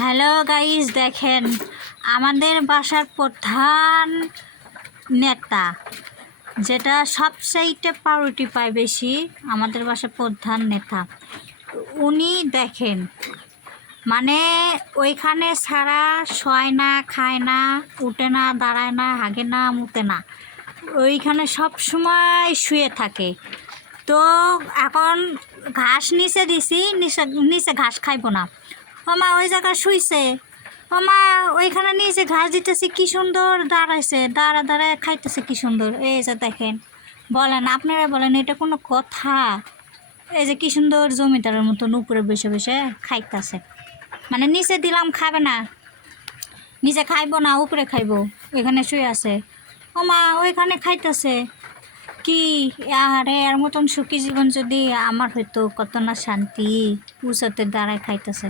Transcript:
Hello guys, দেখেন আমাদের বাসার প্রধান নেতা যেটা সবচাইতে প্রায়োরিটি পায় বেশি, আমাদের বাসার প্রধান নেতা উনি দেখেন মানে ওইখানে ছাড়া শয় না, খায় না, উঠে না, দাঁড়ায় না, হাগে না, মুতে না, ওইখানে সব সময় শুয়ে থাকে। তো এখন ঘাস নিচে দিছি, নিচে নিচে ঘাস খাইব না। ও মা ওই জায়গায় শুইছে, ও মা ওইখানে নিচে ঘাস দিতেছে, কি সুন্দর দাঁড়াইছে, দাঁড়ায় খাইতেছে কি সুন্দর। এই যে দেখেন, বলেন আপনারা বলেন এটা কোনো কথা? এই যে কি সুন্দর জমিদারের মতন উপরে বসে বসে খাইতেছে, মানে নিচে দিলাম খাবে না, নিচে খাইব না, উপরে খাইব, এখানে শুয়ে আছে। ও মা ওইখানে খাইতেছে কি। আরে এর মতন সুখী জীবন যদি আমার হইতো, কত না শান্তি, উঁচাতে দাঁড়ায় খাইতেছে।